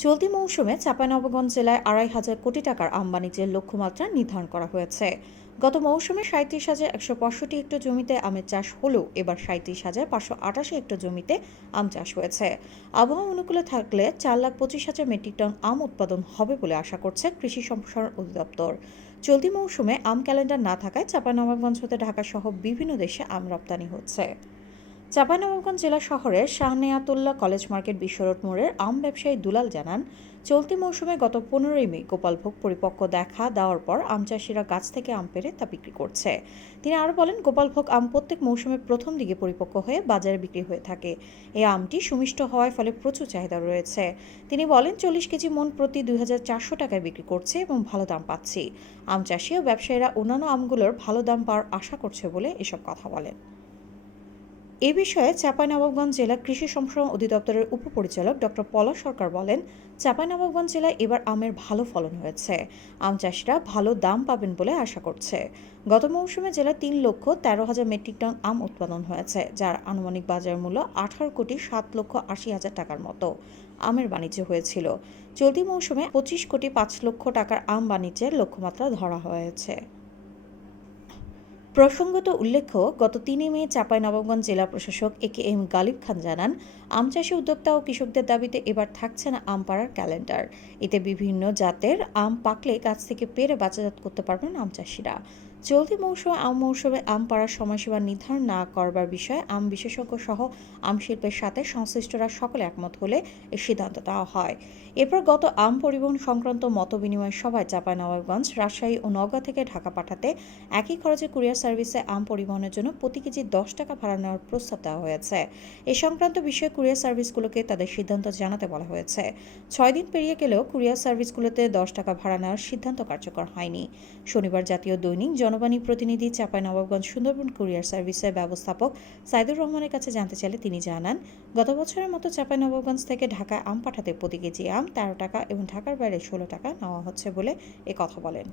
চলতি মৌসুমে চাঁপাইনবাবগঞ্জ জেলায় আড়াই হাজার কোটি টাকার আম বাণিজ্যের লক্ষ্যমাত্রা নির্ধারণ করা হয়েছে। গত মৌসুমে সাঁত্রিশ হাজার একশো পঁয়ষট্টি হেক্টর জমিতে আমের চাষ হলেও এবার সাঁত্রিশ হাজার পাঁচশো আটাশি হেক্টর জমিতে আম চাষ হয়েছে। আবহাওয়া অনুকূলে থাকলে চার লাখ পঁচিশ হাজার মেট্রিক টন আম উৎপাদন হবে বলে আশা করছে কৃষি সম্প্রসারণ অধিদপ্তর। চলতি মৌসুমে আম ক্যালেন্ডার না থাকায় চাঁপাইনবাবগঞ্জ হতে ঢাকা সহ বিভিন্ন দেশে আম রপ্তানি হচ্ছে। চাঁপাইনবাবগঞ্জ জেলা শহরের শাহনেয়াতুল্লাহ কলেজ মার্কেট বিশ্বরোড মোড়ের আম ব্যবসায়ী দুলাল জানান, চলতি মৌসুমে গত পনেরোই মে গোপালভোগ পরিপক্ক দেখা দেওয়ার পর আম চাষিরা গাছ থেকে আম পেরে তা বিক্রি করছে। তিনি আরও বলেন, গোপালভোগ আম প্রত্যেক মৌসুমে প্রথম দিকে পরিপক্ক হয়ে বাজারে বিক্রি হয়ে থাকে। এই আমটি সুমিষ্ট হওয়ার ফলে প্রচুর চাহিদা রয়েছে। তিনি বলেন, চল্লিশ কেজি মন প্রতি দুই হাজার চারশো টাকায় বিক্রি করছে এবং ভালো দাম পাচ্ছি। আম চাষি ও ব্যবসায়ীরা অন্যান্য আমগুলোর ভালো দাম পাওয়ার আশা করছে বলে এসব কথা বলেন। এ বিষয়ে চাঁপাইনবাবগঞ্জ জেলা কৃষি সম্প্রসারণ অধিদপ্তরের উপপরিচালক ডক্টর পলা সরকার বলেন, চাঁপাইনবাবগঞ্জ জেলায় এবার আমের ভালো ফলন হয়েছে। আম চাষিরা ভালো দাম পাবেন বলে আশা করছে। গত মৌসুমে জেলায় তিন লক্ষ তেরো হাজার মেট্রিক টন আম উৎপাদন হয়েছে, যার আনুমানিক বাজার মূল্য আঠারো কোটি সাত লক্ষ আশি হাজার টাকার মতো আমের বাণিজ্য হয়েছিল। চলতি মৌসুমে পঁচিশ কোটি পাঁচ লক্ষ টাকার আম বাণিজ্যের লক্ষ্যমাত্রা ধরা হয়েছে। প্রসঙ্গত উল্লেখ্য, গত তিনে মে চাঁপাইনবাবগঞ্জ জেলা প্রশাসক এ কে এম গালিব খান জানান, আম চাষি উদ্যোক্তা ও কৃষকদের দাবিতে এবার থাকছে না আম পাড়ার ক্যালেন্ডার। এতে বিভিন্ন জাতের আম পাকলে গাছ থেকে পেরে বাজারজাত করতে পারবেন আম চাষিরা। চলতি মৌসুমে আম মৌসুমে আম পাড়ার সময়সীমা নির্ধারণ না করবার বিষয়ে আম বিশেষজ্ঞ সহ আম শিল্পের সাথে সংশ্লিষ্টরা সকলে একমত হলে এ সিদ্ধান্ত নেওয়া হয়। এরপর গত আম পরিবহন সংক্রান্ত মতবিনিময় সভায় চাঁপাইনবাবগঞ্জ, রাজশাহী ও নওগাঁ থেকে ঢাকা পাঠাতে একই খরচে কুরিয়ার সার্ভিসে আম পরিবহনের জন্য প্রতি কেজি দশ টাকা ভাড়া নেওয়ার প্রস্তাব দেওয়া হয়েছে। এ সংক্রান্ত বিষয়ে কুরিয়ার সার্ভিসগুলোকে তাদের সিদ্ধান্ত জানাতে বলা হয়েছে। ছয় দিন পেরিয়ে গেলেও কুরিয়ার সার্ভিসগুলোতে দশ টাকা ভাড়া নেওয়ার সিদ্ধান্ত কার্যকর হয়নি। শনিবার জাতীয় দৈনিক জনবাণী প্রতিনিধি চাঁপাইনবাবগঞ্জ সুন্দরবন কুরিয়ার সার্ভিসের ব্যবস্থাপক সাইদুর রহমানের কাছে জানতে চাইলে তিনি জানান, গত বছরের মতো চাঁপাইনবাবগঞ্জ থেকে ঢাকায় আম পাঠাতে প্রতি কেজি আম তেরো টাকা এবং ঢাকার বাইরে ষোলো টাকা নেওয়া হচ্ছে বলে এ কথা বলেন।